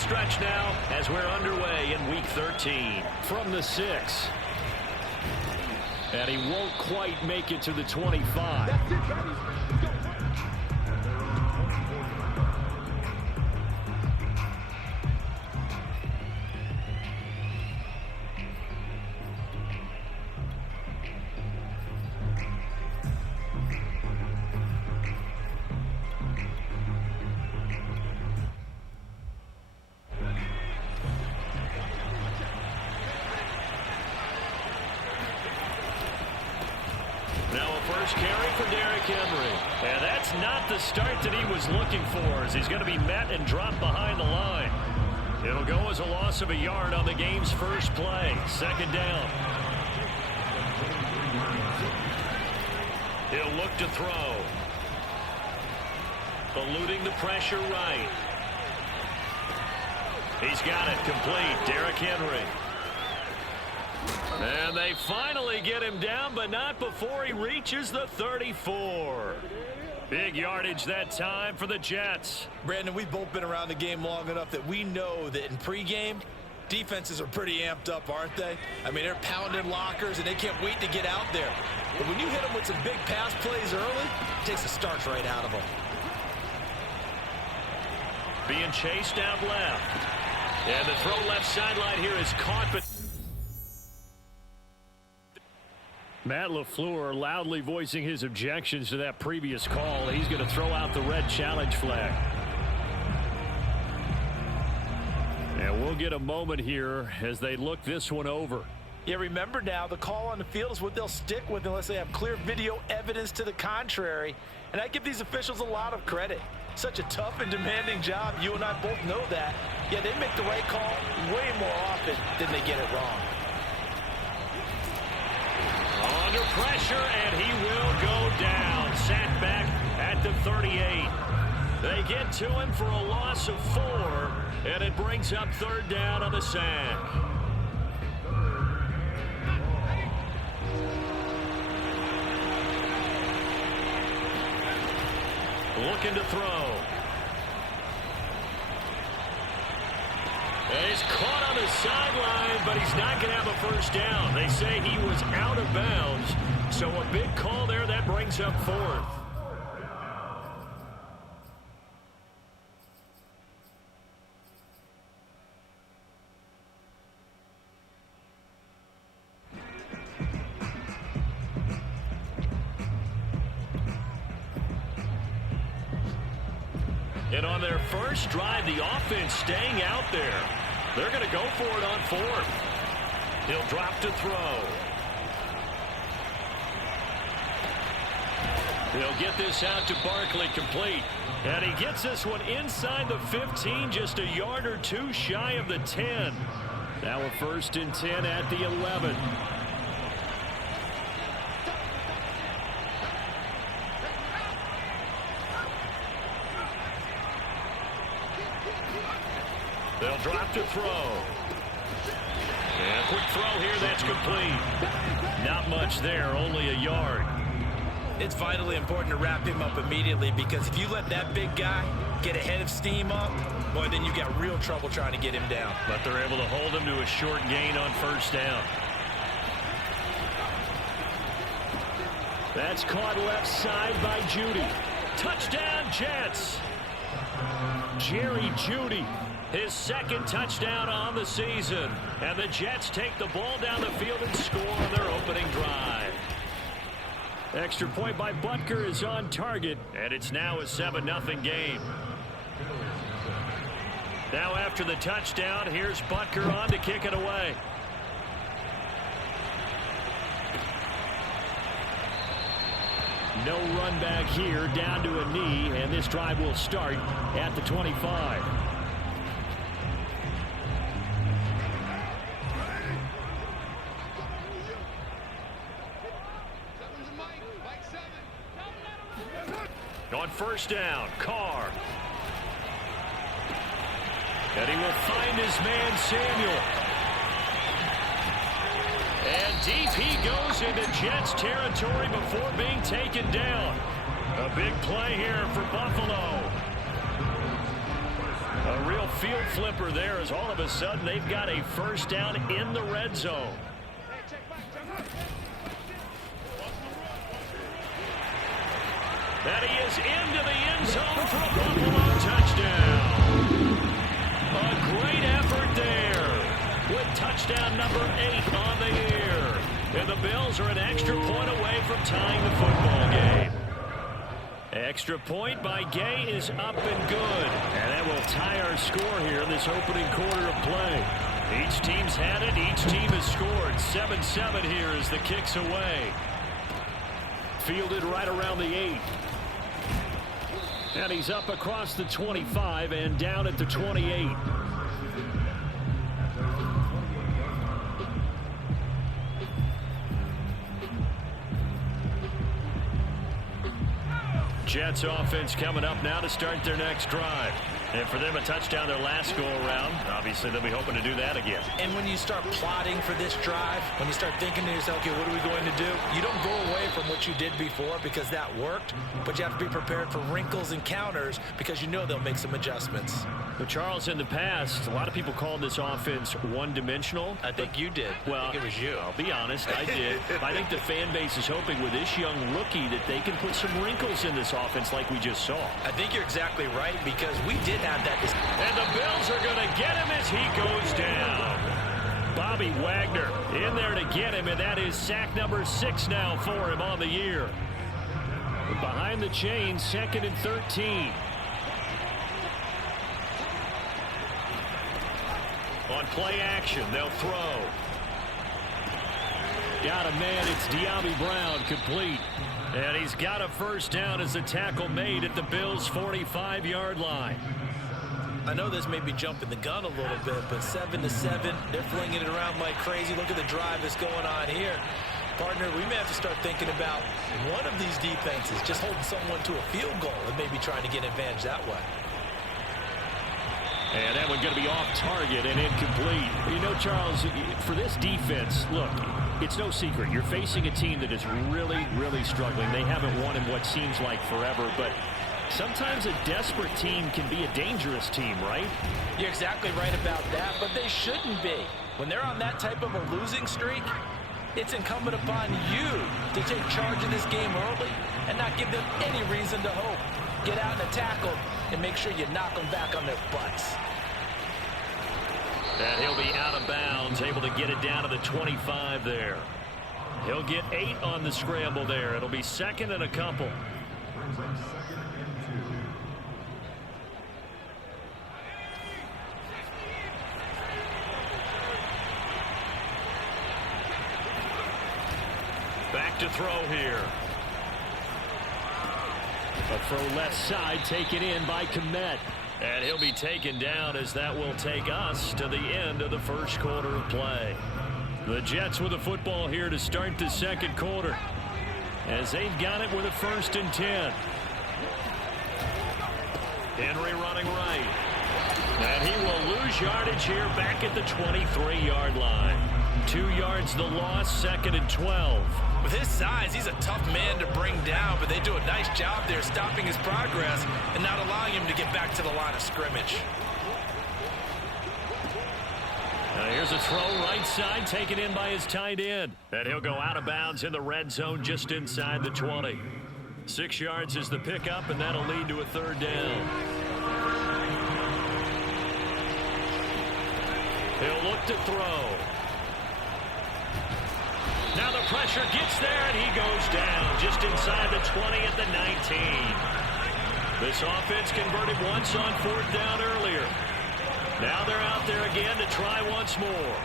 stretch now as we're underway in Week 13. From the 6. And he won't quite make it to the 25. First carry for Derrick Henry. And that's not the start that he was looking for, as he's going to be met and dropped behind the line. It'll go as a loss of a yard on the game's first play. Second down. He'll look to throw. Eluding the pressure right. He's got it complete. Derrick Henry. And they finally get him down, but not before he reaches the 34. Big yardage that time for the Jets. Brandon, we've both been around the game long enough that we know that in pregame, defenses are pretty amped up, aren't they? I mean, they're pounding lockers, and they can't wait to get out there. But when you hit them with some big pass plays early, it takes the starch right out of them. Being chased out left. And the throw left sideline here is caught, but Matt LaFleur loudly voicing his objections to that previous call. He's going to throw out the red challenge flag. And we'll get a moment here as they look this one over. Yeah, remember now, the call on the field is what they'll stick with unless they have clear video evidence to the contrary. And I give these officials a lot of credit. Such a tough and demanding job. You and I both know that. Yeah, they make the right call way more often than they get it wrong. Under pressure, and he will go down. Sacked back at the 38. They get to him for a loss of 4, and it brings up third down on the sack. Looking to throw. And he's caught on the sideline, but he's not going to have a first down. They say he was out of bounds, so a big call there that brings up 4th. And on their first drive, the offense staying out there. They're going to go for it on 4th. He'll drop to throw. He'll get this out to Barkley complete. And he gets this one inside the 15, just a yard or two shy of the 10. Now a 1st and 10 at the 11. They'll drop to throw. And a quick throw here, that's complete. Not much there, only a yard. It's vitally important to wrap him up immediately, because if you let that big guy get ahead of steam up, boy, then you've got real trouble trying to get him down. But they're able to hold him to a short gain on first down. That's caught left side by Jeudy. Touchdown, Jets. Jerry Jeudy. His second touchdown on the season. And the Jets take the ball down the field and score on their opening drive. Extra point by Butker is on target, and it's now a 7-0 game. Now after the touchdown, here's Butker on to kick it away. No run back here, down to a knee, and this drive will start at the 25. On first down, Carr. And he will find his man, Samuel. And deep he goes into Jets territory before being taken down. A big play here for Buffalo. A real field flipper there as all of a sudden they've got a first down in the red zone. And he is into the end zone for a Buffalo touchdown. A great effort there with touchdown number 8 on the year. And the Bills are an extra point away from tying the football game. Extra point by Gay is up and good. And that will tie our score here in this opening quarter of play. Each team's had it. Each team has scored. 7-7 here as the kick's away. Fielded right around the 8. And he's up across the 25 and down at the 28. Jets offense coming up now to start their next drive. And for them, a touchdown their last go-around. Obviously, they'll be hoping to do that again. And when you start plotting for this drive, when you start thinking to yourself, okay, what are we going to do? You don't go away from what you did before because that worked, but you have to be prepared for wrinkles and counters because you know they'll make some adjustments. But Charles, in the past, a lot of people called this offense one-dimensional. I think you did. Well, I think it was you. I'll be honest, I did. I think the fan base is hoping with this young rookie that they can put some wrinkles in this offense like we just saw. I think you're exactly right because we did have that. And the Bills are going to get him as he goes down. Bobby Wagner in there to get him, and that is sack number 6 now for him on the year. Behind the chains, 2nd and 13. On play action, they'll throw. Got a man, it's De'Ami Brown, complete. And he's got a first down as the tackle made at the Bills' 45-yard line. I know this may be jumping the gun a little bit, but 7-7, they're flinging it around like crazy. Look at the drive that's going on here. Partner, we may have to start thinking about one of these defenses just holding someone to a field goal and maybe trying to get an advantage that way. And that one going to be off target and incomplete. You know, Charles, for this defense, look, it's no secret. You're facing a team that is really, really struggling. They haven't won in what seems like forever, but sometimes a desperate team can be a dangerous team, right? You're exactly right about that, but they shouldn't be. When they're on that type of a losing streak, it's incumbent upon you to take charge of this game early and not give them any reason to hope. Get out and tackle and make sure you knock them back on their butts. And he'll be out of bounds, able to get it down to the 25 there. He'll get 8 on the scramble there. It'll be 2nd and a couple. Back to throw here. A throw left side taken in by Kmet. And he'll be taken down as that will take us to the end of the first quarter of play. The Jets with the football here to start the second quarter as they've got it with a 1st and 10. Henry running right. And he will lose yardage here back at the 23-yard line. 2 yards the loss, 2nd and 12. With his size, he's a tough man to bring down, but they do a nice job there stopping his progress and not allowing him to get back to the line of scrimmage. Now here's a throw right side taken in by his tight end. And he'll go out of bounds in the red zone just inside the 20. 6 yards is the pickup, and that'll lead to a 3rd down. He'll look to throw. Now the pressure gets there, and he goes down just inside the 20 at the 19. This offense converted once on 4th down earlier. Now they're out there again to try once more.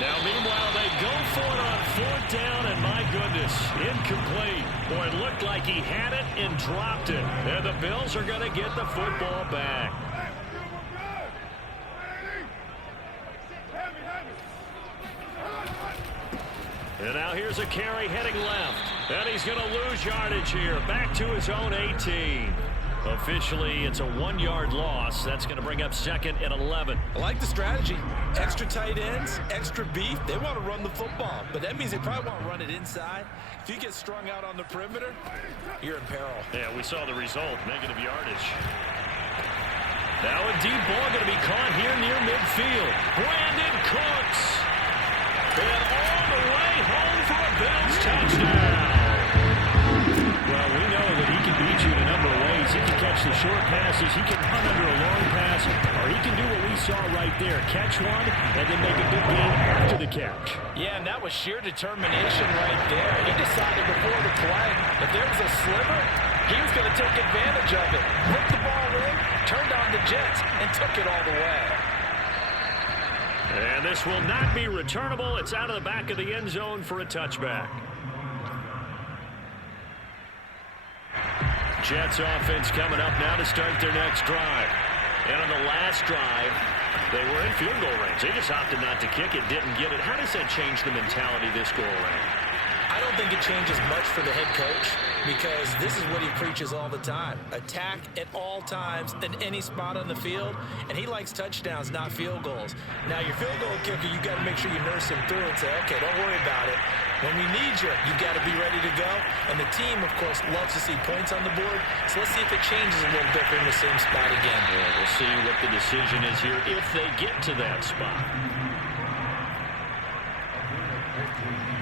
Now, meanwhile, they go for it on 4th down, and my goodness, incomplete. Boy, it looked like he had it and dropped it. And the Bills are going to get the football back. And now here's a carry heading left. And he's going to lose yardage here. Back to his own 18. Officially, it's a 1-yard loss. That's going to bring up 2nd and 11. I like the strategy. Extra tight ends, extra beef. They want to run the football, but that means they probably want to run it inside. If you get strung out on the perimeter, you're in peril. Yeah, we saw the result, negative yardage. Now a deep ball going to be caught here near midfield. Brandon Cooks. And all the way home for a Bills touchdown. Well, we know that he can beat you in a number of ways. He can catch the short passes, he can run under a long pass, or he can do what we saw right there, catch one and then make a big game after the catch. Yeah, and that was sheer determination right there. He decided before the play, if there was a sliver, he was going to take advantage of it. Hooked the ball in, turned on the Jets, and took it all the way. And this will not be returnable. It's out of the back of the end zone for a touchback. Jets offense coming up now to start their next drive. And on the last drive, they were in field goal range. They just opted not to kick it, didn't get it. How does that change the mentality this go around? I don't think it changes much for the head coach because this is what he preaches all the time. Attack at all times in any spot on the field, and he likes touchdowns, not field goals. Now, your field goal kicker, you got to make sure you nurse him through and say, okay, don't worry about it. When we need you, you got to be ready to go. And the team, of course, loves to see points on the board. So let's see if it changes a little bit in the same spot again. Yeah, we'll see what the decision is here if they get to that spot.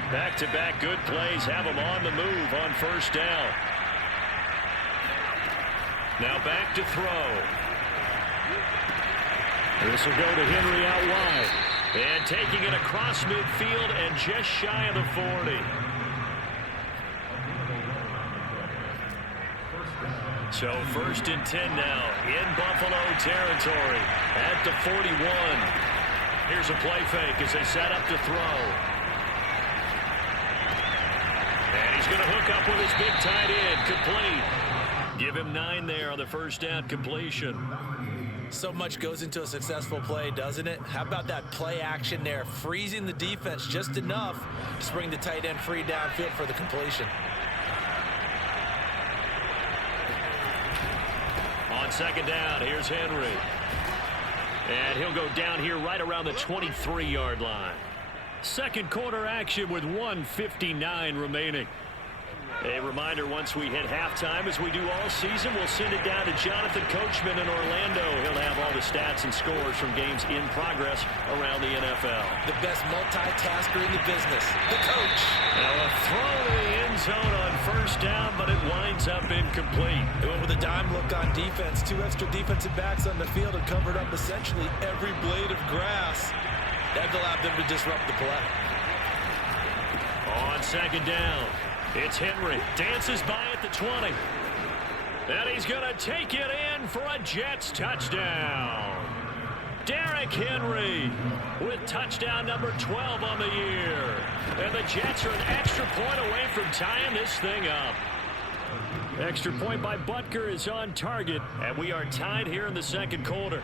Back-to-back good plays have them on the move on first down. Now back to throw. This will go to Henry out wide. And taking it across midfield and just shy of the 40. So first and 10 now in Buffalo territory at the 41. Here's a play fake as they set up to throw. And he's going to hook up with his big tight end, complete. Give him 9 there on the first down completion. So much goes into a successful play, doesn't it? How about that play action there, freezing the defense just enough to bring the tight end free downfield for the completion. On second down, here's Henry. And he'll go down here right around the 23-yard line. Second quarter action with 1:59 remaining. A reminder, once we hit halftime, as we do all season, we'll send it down to Jonathan Coachman in Orlando. He'll have all the stats and scores from games in progress around the NFL. The best multitasker in the business, the coach. Now a throw to the end zone on first down, but it winds up incomplete. They went with a dime look on defense. 2 extra defensive backs on the field and covered up essentially every blade of grass. That allowed them to disrupt the play. On second down, it's Henry. Dances by at the 20. And he's going to take it in for a Jets touchdown. Derrick Henry with touchdown number 12 on the year. And the Jets are an extra point away from tying this thing up. Extra point by Butker is on target. And we are tied here in the second quarter.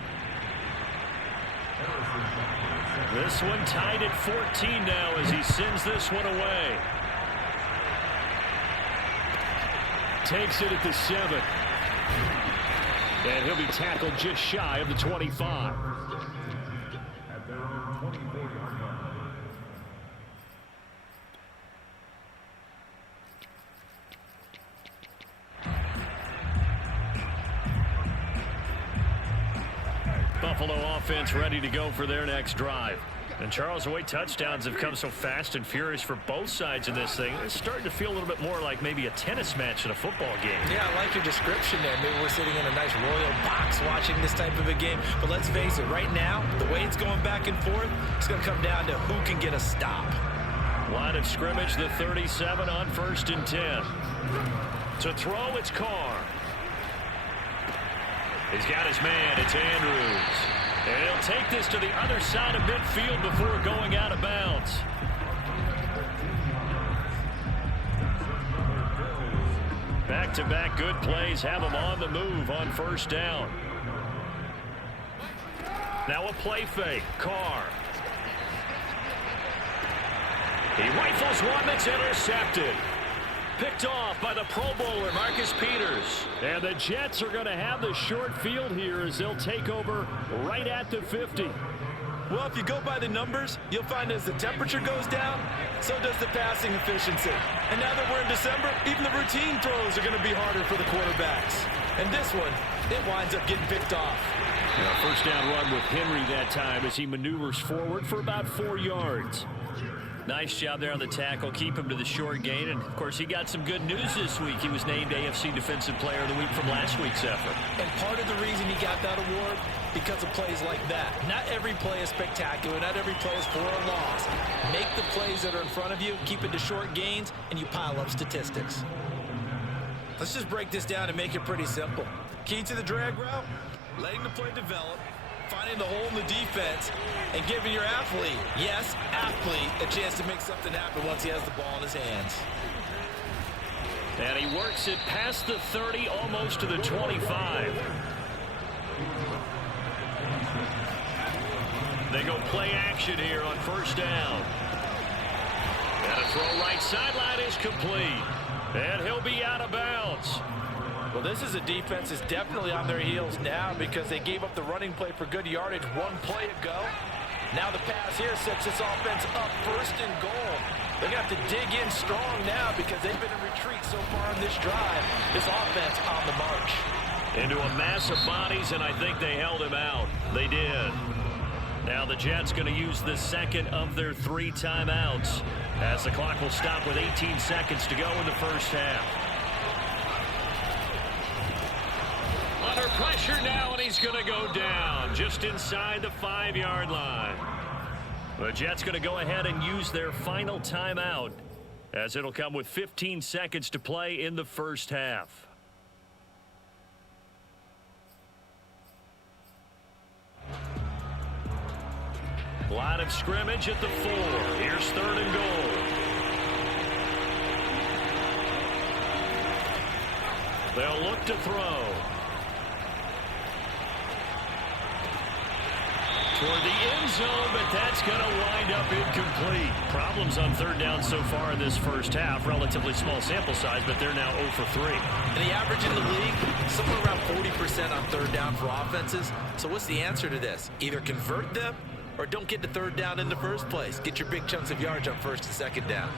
This one tied at 14 now as he sends this one away. Takes it at the 7. And he'll be tackled just shy of the 25. Buffalo offense ready to go for their next drive. And Charles, the way touchdowns have come so fast and furious for both sides of this thing, it's starting to feel a little bit more like maybe a tennis match in a football game. Yeah, I like your description there. Maybe we're sitting in a nice royal box watching this type of a game. But let's face it, right now, the way it's going back and forth, it's going to come down to who can get a stop. Line of scrimmage, the 37 on first and 10. To throw, it's Carr. He's got his man, it's Andrews. And he'll take this to the other side of midfield before going out of bounds. Back-to-back good plays have him on the move on first down. Now a play fake, Carr. He rifles one that's intercepted. Picked off by the Pro Bowler, Marcus Peters. And the Jets are going to have the short field here as they'll take over right at the 50. Well, if you go by the numbers, you'll find as the temperature goes down, so does the passing efficiency. And now that we're in December, even the routine throws are going to be harder for the quarterbacks. And this one it winds up getting picked off. Yeah, first down run with Henry that time as he maneuvers forward for about 4 yards. Nice job there on the tackle. Keep him to the short gain. And, of course, he got some good news this week. He was named AFC Defensive Player of the Week from last week's effort. And part of the reason he got that award, because of plays like that. Not every play is spectacular. Not every play is for a loss. Make the plays that are in front of you, keep it to short gains, and you pile up statistics. Let's just break this down and make it pretty simple. Key to the drag route, letting the play develop, finding the hole in the defense, and giving your athlete, yes, athlete, a chance to make something happen once he has the ball in his hands. And he works it past the 30, almost to the 25. They go play action here on first down. And a throw right sideline is complete. And he'll be out of bounds. Well, this is a defense that's definitely on their heels now because they gave up the running play for good yardage one play ago. Now the pass here sets this offense up first and goal. They're going to have to dig in strong now because they've been in retreat so far on this drive. This offense on the march. Into a mass of bodies, and I think they held him out. They did. Now the Jets going to use the second of their 3 timeouts as the clock will stop with 18 seconds to go in the first half. Under pressure now, and he's going to go down just inside the 5-yard line. The Jets going to go ahead and use their final timeout as it'll come with 15 seconds to play in the first half. Line of scrimmage at the 4. Here's 3rd and goal. They'll look to throw. Toward the end zone, but that's going to wind up incomplete. Problems on 3rd down so far in this first half. Relatively small sample size, but they're now 0 for 3. And the average in the league, somewhere around 40% on 3rd down for offenses. So what's the answer to this? Either convert them or don't get to 3rd down in the first place. Get your big chunks of yards on 1st and 2nd down.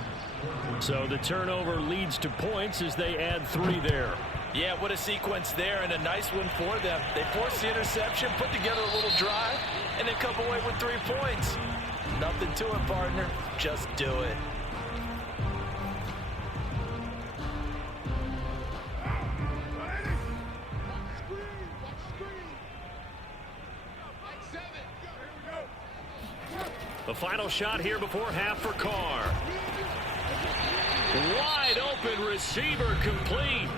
So the turnover leads to points as they add 3 there. Yeah, what a sequence there, and a nice one for them. They forced the interception, put together a little drive, and then come away with 3 points. Nothing to it, partner. Just do it. The final shot here before half for Carr. Wide open receiver complete.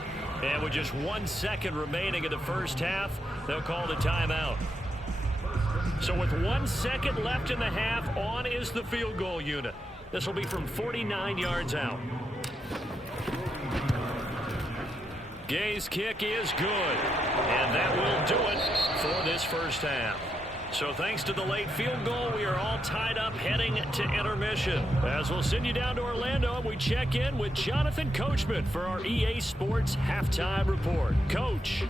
And with just 1 second remaining in the first half, they'll call the timeout. So with 1 second left in the half, on is the field goal unit. This will be from 49 yards out. Gay's kick is good. And that will do it for this first half. So thanks to the late field goal, we are all tied up heading to intermission. As we'll send you down to Orlando, we check in with Jonathan Coachman for our EA Sports Halftime Report. Coach.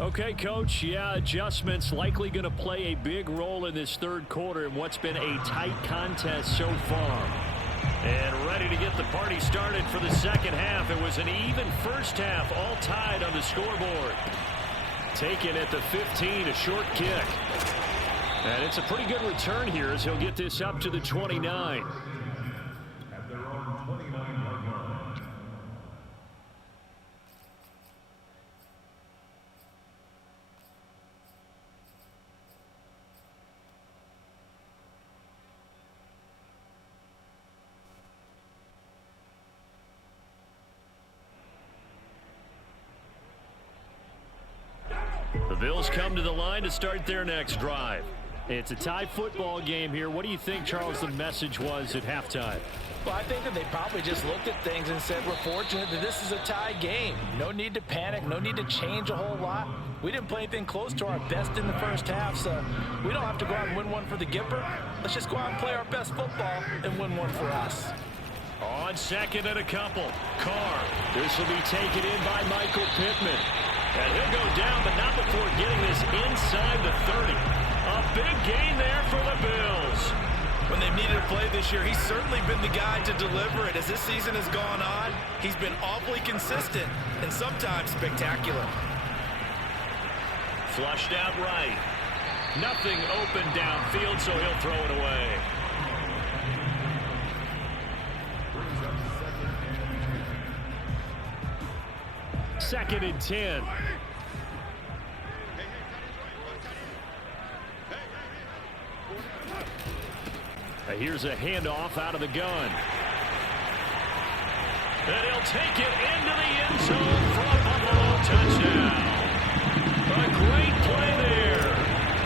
Okay, Coach, yeah, adjustments likely going to play a big role in this 3rd quarter in what's been a tight contest so far. And ready to get the party started for the second half. It was an even first half, all tied on the scoreboard. Taken at the 15, a short kick. And it's a pretty good return here as he'll get this up to the 29. The Bills come to the line to start their next drive. It's a tie football game here. What do you think, Charles, the message was at halftime? Well, I think that they probably just looked at things and said, we're fortunate that this is a tie game. No need to panic. No need to change a whole lot. We didn't play anything close to our best in the first half, so we don't have to go out and win one for the Gipper. Let's just go out and play our best football and win one for us. On second and a couple, Carr. This will be taken in by Michael Pittman. And he'll go down, but not before getting this inside the 30. A big gain there for the Bills. When they've needed a play this year, he's certainly been the guy to deliver it. As this season has gone on, he's been awfully consistent and sometimes spectacular. Flushed out right. Nothing open downfield, so he'll throw it away. Second and 10. Here's a handoff out of the gun. And he'll take it into the end zone for a Buffalo touchdown. A great play there.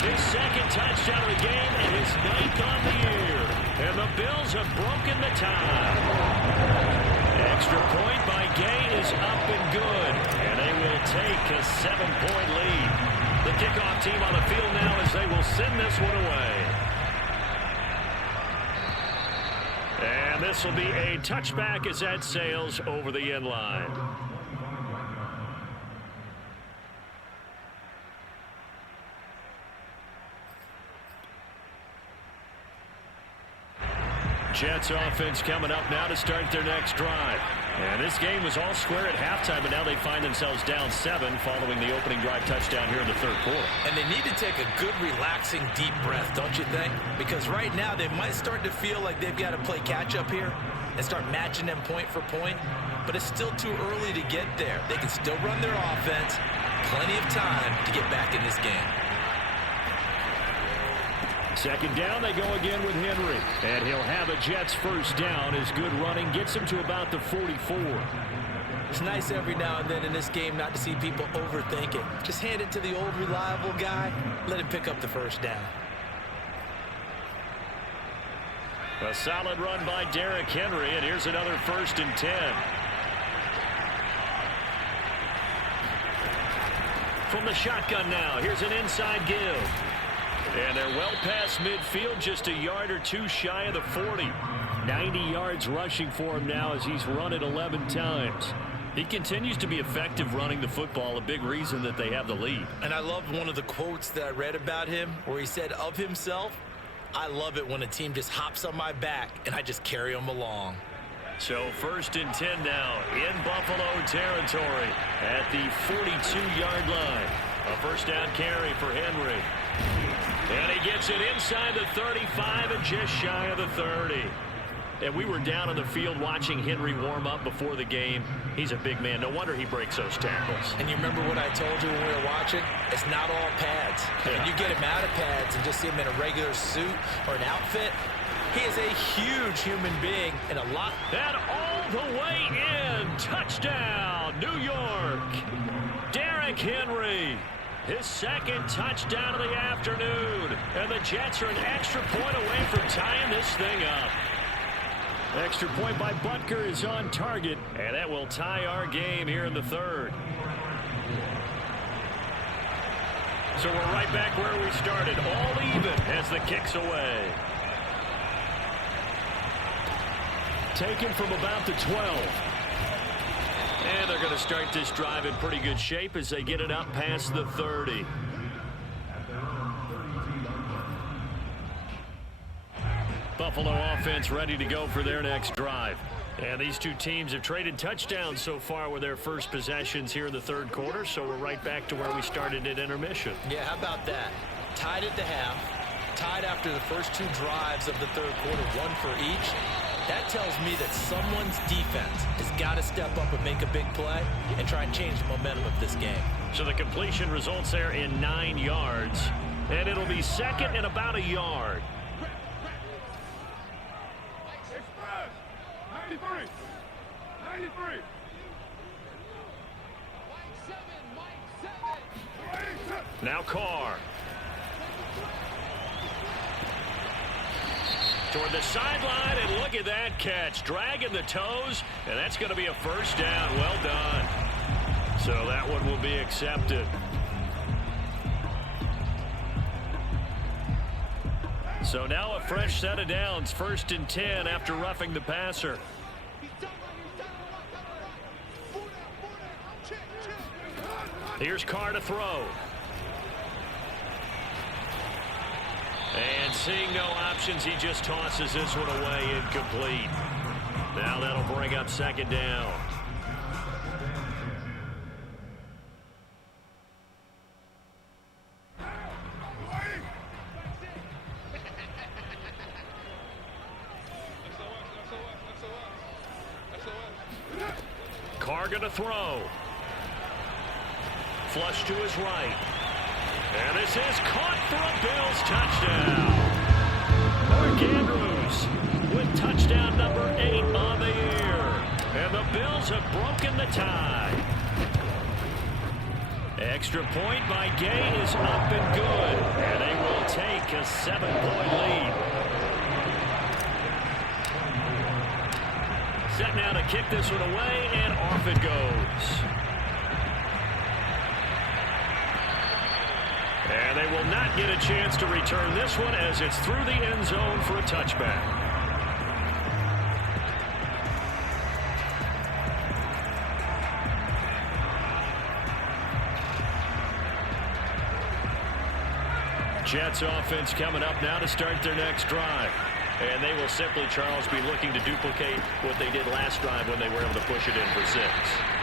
His second touchdown of the game and his 9th on the year. And the Bills have broken the tie. Extra point by Gay is up and good. And they will take a 7-point lead. The kickoff team on the field now as they will send this one away. And this will be a touchback as that sails over the end line. Jets offense coming up now to start their next drive. And this game was all square at halftime, but now they find themselves down 7 following the opening drive touchdown here in the third quarter. And they need to take a good, relaxing, deep breath, don't you think? Because right now they might start to feel like they've got to play catch-up here and start matching them point for point. But it's still too early to get there. They can still run their offense. Plenty of time to get back in this game. Second down, they go again with Henry. And he'll have a Jets first down. His good running gets him to about the 44. It's nice every now and then in this game not to see people overthink it. Just hand it to the old reliable guy. Let him pick up the first down. A solid run by Derrick Henry, and here's another 1st and 10. From the shotgun now, here's an inside give. And they're well past midfield, just a yard or two shy of the 40. 90 yards rushing for him now as he's run it 11 times. He continues to be effective running the football, a big reason that they have the lead. And I love one of the quotes that I read about him where he said of himself, "I love it when a team just hops on my back and I just carry them along." So 1st and 10 now in Buffalo territory at the 42-yard line. A first down carry for Henry. And he gets it inside the 35 and just shy of the 30. And we were down on the field watching Henry warm up before the game. He's a big man. No wonder he breaks those tackles. And you remember what I told you when we were watching? It's not all pads. Yeah. When you get him out of pads and just see him in a regular suit or an outfit, he is a huge human being and a lot. And all the way in. Touchdown, New York. Derrick Henry. His second touchdown of the afternoon. And the Jets are an extra point away from tying this thing up. Extra point by Butker is on target. And that will tie our game here in the third. So we're right back where we started. All even as the kick's away. Taken from about the 12. And they're going to start this drive in pretty good shape as they get it up past the 30. Buffalo offense ready to go for their next drive. And these two teams have traded touchdowns so far with their first possessions here in the third quarter, so we're right back to where we started at intermission. Yeah, how about that? Tied at the half, tied after the first two drives of the third quarter, one for each. That tells me that someone's defense has got to step up and make a big play and try and change the momentum of this game. So the completion results there in 9 yards, and it'll be second and about a yard. 93. Now Carr. Toward the sideline, and look at that catch. Dragging the toes, and that's going to be a first down. Well done. So that one will be accepted. So now a fresh set of downs. 1st and 10 after roughing the passer. Here's Carr to throw. And seeing no options, he just tosses this one away, incomplete. Now that'll bring up second down. Carr gonna throw. Flush to his right. And this is caught for a Bills touchdown. Mark Andrews with touchdown number 8 on the year. And the Bills have broken the tie. Extra point by Gay is up and good. And they will take a 7-point lead. Set now to kick this one away, and off it goes. And they will not get a chance to return this one as it's through the end zone for a touchback. Jets offense coming up now to start their next drive. And they will simply, Charles, be looking to duplicate what they did last drive when they were able to push it in for 6.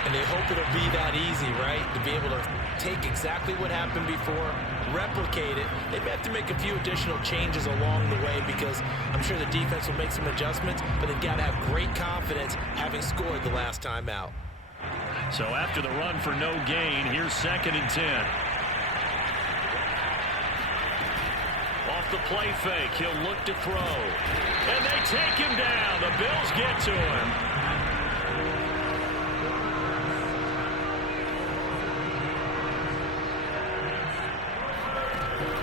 And they hope it'll be that easy, right? To be able to take exactly what happened before, replicate it. They may have to make a few additional changes along the way because I'm sure the defense will make some adjustments, but they've got to have great confidence having scored the last time out. So after the run for no gain, here's 2nd and 10. Off the play fake, he'll look to throw. And they take him down. The Bills get to him.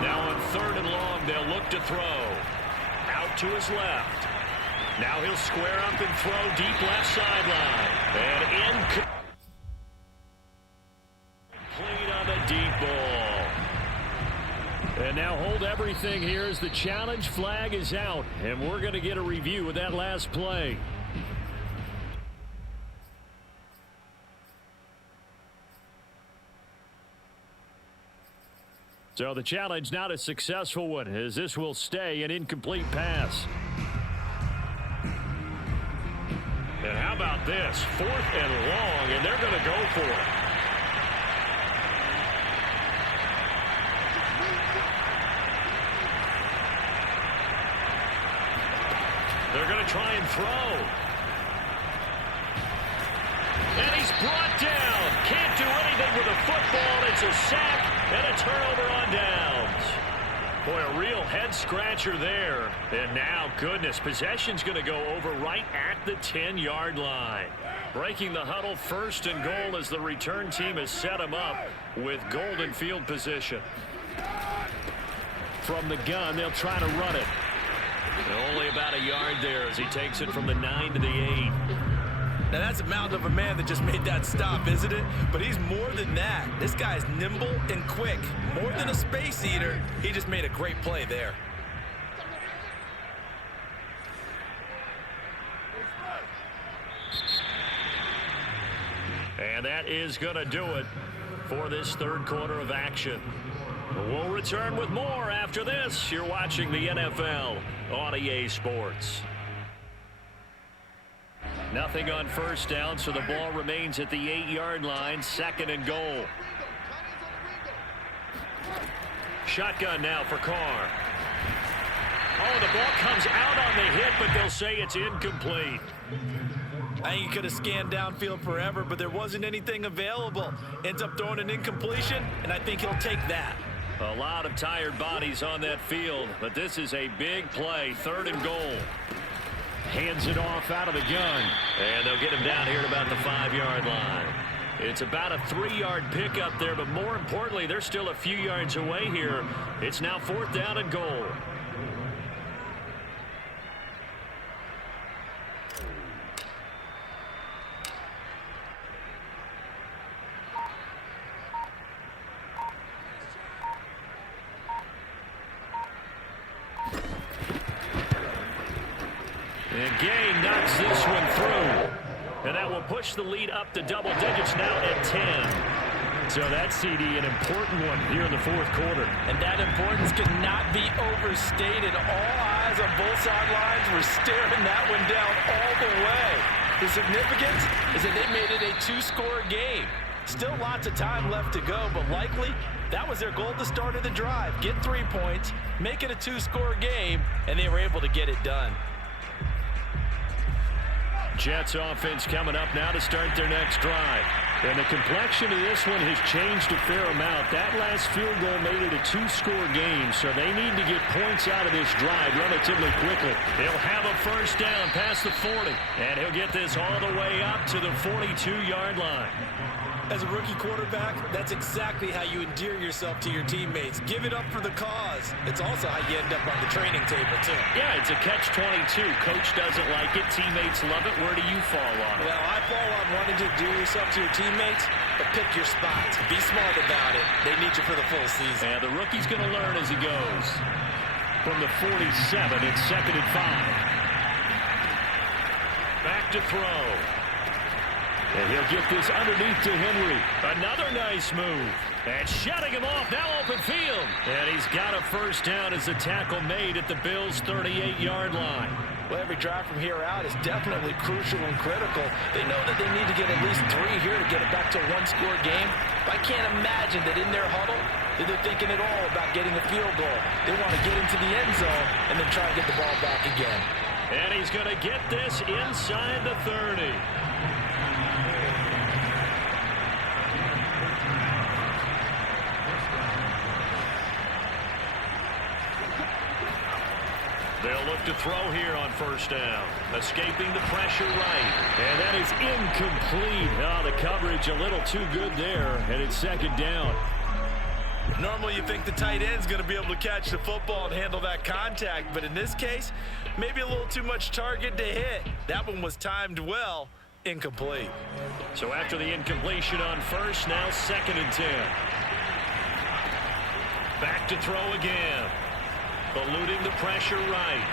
Now on 3rd and long, they'll look to throw. Out to his left. Now he'll square up and throw deep left sideline. And incomplete on the deep ball. And now hold everything here as the challenge flag is out. And we're going to get a review of that last play. So the challenge not a successful one, as this will stay an incomplete pass. And how about this? 4th and long, and they're going to go for it. They're going to try and throw. And he's brought down. Can't do anything with a football. It's a sack and a turnover on downs. Boy, a real head-scratcher there. And now, goodness, possession's going to go over right at the 10-yard line. Breaking the huddle, 1st and goal as the return team has set him up with golden field position. From the gun, they'll try to run it. Only about a yard there as he takes it from the 9 to the 8. Now that's a mountain of a man that just made that stop, isn't it? But he's more than that. This guy's nimble and quick. More than a space eater, he just made a great play there. And that is going to do it for this 3rd quarter of action. We'll return with more after this. You're watching the NFL on EA Sports. Nothing on 1st down, so the ball remains at the 8-yard line. 2nd and goal. Shotgun now for Carr. Oh, the ball comes out on the hit, but they'll say it's incomplete. I think he could have scanned downfield forever, but there wasn't anything available. Ends up throwing an incompletion, and I think he'll take that. A lot of tired bodies on that field, but this is a big play. 3rd and goal. Hands it off out of the gun. And they'll get him down here at about the 5-yard line. It's about a 3-yard pickup there, but more importantly, they're still a few yards away here. It's now 4th down and goal. And Gay knocks this one through. And that will push the lead up to double digits now at 10. So that CD, an important one here in the fourth quarter. And that importance cannot be overstated. All eyes on both sidelines were staring that one down all the way. The significance is that they made it a two-score game. Still lots of time left to go, but likely that was their goal at the start of the drive. Get 3 points, make it a two-score game, and they were able to get it done. Jets offense coming up now to start their next drive. And the complexion of this one has changed a fair amount. That last field goal made it a two-score game, so they need to get points out of this drive relatively quickly. He'll have a first down past the 40, and he'll get this all the way up to the 42-yard line. As a rookie quarterback, that's exactly how you endear yourself to your teammates. Give it up for the cause. It's also how you end up on the training table, too. Yeah, it's a catch-22. Coach doesn't like it. Teammates love it. Where do you fall on it? Well, I fall on wanting to do yourself to your teammates, but pick your spots. Be smart about it. They need you for the full season. And the rookie's going to learn as he goes. From the 47, it's 2nd and 5. Back to throw. And he'll get this underneath to Henry. Another nice move. And shutting him off, now open field. And he's got a first down as the tackle made at the Bills' 38-yard line. Well, every drive from here out is definitely crucial and critical. They know that they need to get at least 3 here to get it back to a one-score game. But I can't imagine that in their huddle that they're thinking at all about getting a field goal. They want to get into the end zone and then try and get the ball back again. And he's going to get this inside the 30. They'll look to throw here on first down. Escaping the pressure right. And that is incomplete. Oh, the coverage a little too good there. And it's 2nd down. Normally you think the tight end's going to be able to catch the football and handle that contact. But in this case, maybe a little too much target to hit. That one was timed well. Incomplete. So after the incompletion on first, now 2nd and 10. Back to throw again. Eluding the pressure right.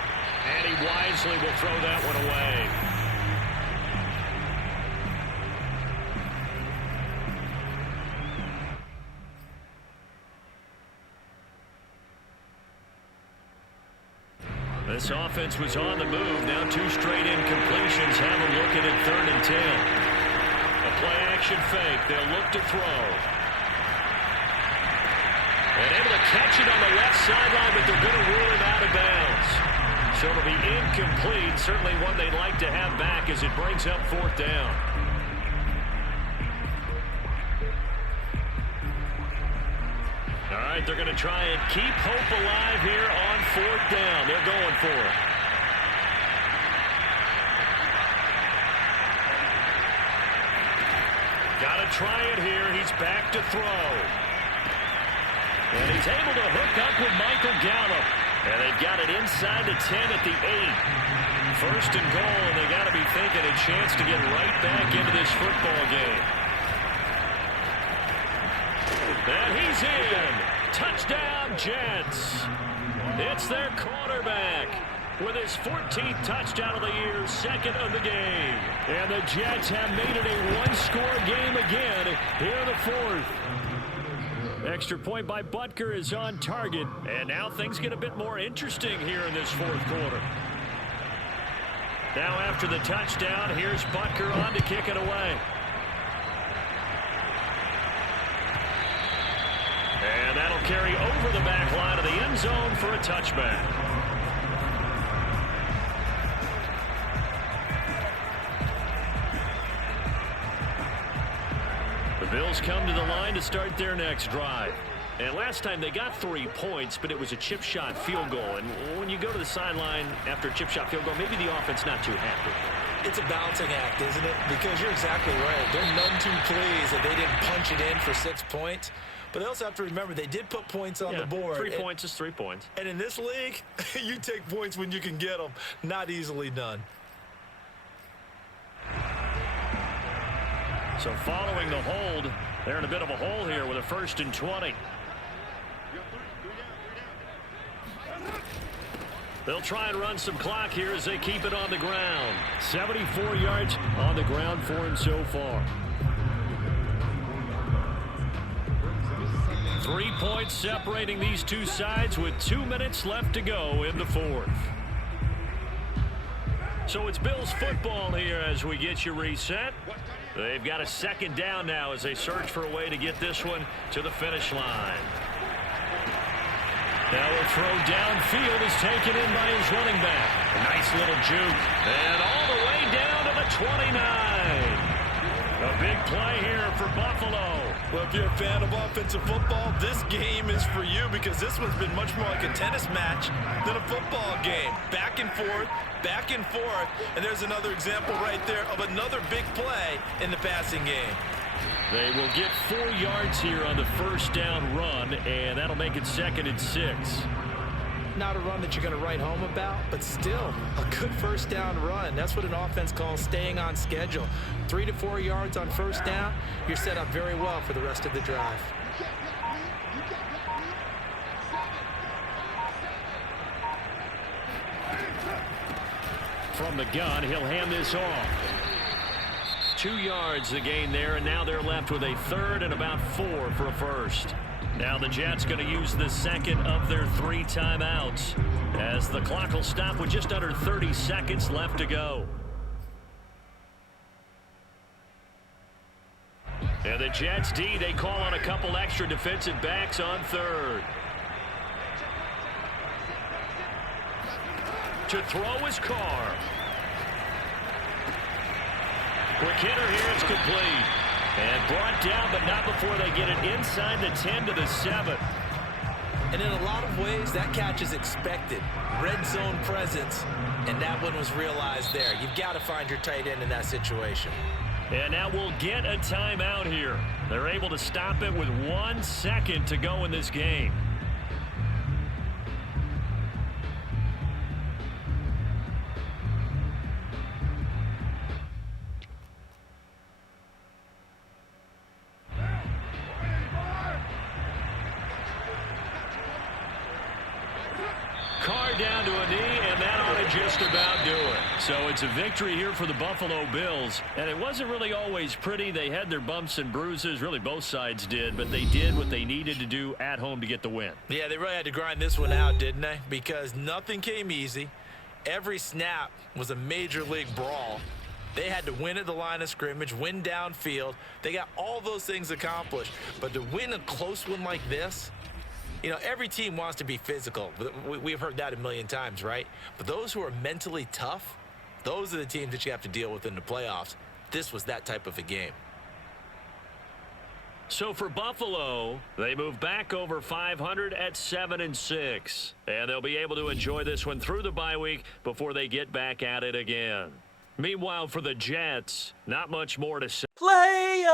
And he wisely will throw that one away. This offense was on the move. Now 2 straight incompletions have them looking at 3rd and 10. A play-action fake. They'll look to throw. And able to catch it on the left sideline, but they're going to rule him out of bounds. So it'll be incomplete. Certainly one they'd like to have back as it brings up 4th down. All right, they're going to try and keep hope alive here on 4th down. They're going for it. Got to try it here. He's back to throw. And he's able to hook up with Michael Gallup. And they've got it inside the 10 at the 8. 1st and goal, and they got to be thinking a chance to get right back into this football game. And he's in. Touchdown, Jets. It's their quarterback with his 14th touchdown of the year, 2nd of the game. And the Jets have made it a one-score game again here in the 4th. Extra point by Butker is on target. And now things get a bit more interesting here in this 4th quarter. Now after the touchdown, here's Butker on to kick it away. And that'll carry over the back line of the end zone for a touchback. The Bills come to the line to start their next drive. And last time they got 3 points, but it was a chip shot field goal. And when you go to the sideline after a chip shot field goal, maybe the offense not too happy. It's a balancing act, isn't it? Because you're exactly right. They're none too pleased that they didn't punch it in for 6 points. But they also have to remember they did put points on the board. 3 points is 3 points. And in this league, you take points when you can get them. Not easily done. So following the hold, they're in a bit of a hole here with a 1st and 20. They'll try and run some clock here as they keep it on the ground. 74 yards on the ground for him so far. 3 points separating these two sides with 2 minutes left to go in the fourth. So it's Bills football here as we get you reset. They've got a second down now as they search for a way to get this one to the finish line. Now a throw downfield is taken in by his running back. A nice little juke. And all the way down to the 29. A big play here for Buffalo. Well, if you're a fan of offensive football, this game is for you because this one's been much more like a tennis match than a football game. Back and forth, and there's another example right there of another big play in the passing game. They will get 4 yards here on the first down run, and that'll make it 2nd and 6. Not a run that you're going to write home about, but still a good first down run. That's what an offense calls staying on schedule. 3 to 4 yards on first down, you're set up very well for the rest of the drive. From the gun, he'll hand this off. 2 yards the gain there, and now they're left with a third and about 4 for a first. Now the Jets going to use the second of their 3 timeouts as the clock will stop with just under 30 seconds left to go. And the Jets D, they call on a couple extra defensive backs on third. To throw is Carr. Quick hitter here, it's complete. And brought down, but not before they get it inside the 10 to the 7. And in a lot of ways, that catch is expected. Red zone presence, and that one was realized there. You've got to find your tight end in that situation. And now we'll get a timeout here. They're able to stop it with 1 second to go in this game. Carr down to a knee, and that ought to just about do it. So it's a victory here for the Buffalo Bills. And it wasn't really always pretty. They had their bumps and bruises. Really, both sides did. But they did what they needed to do at home to get the win. Yeah, they really had to grind this one out, didn't they? Because nothing came easy. Every snap was a major league brawl. They had to win at the line of scrimmage, win downfield. They got all those things accomplished. But to win a close one like this, you know, every team wants to be physical. We've heard that a million times, right? But those who are mentally tough, those are the teams that you have to deal with in the playoffs. This was that type of a game. So for Buffalo, they move back over 500 at 7-6. And they'll be able to enjoy this one through the bye week before they get back at it again. Meanwhile, for the Jets, not much more to say. Player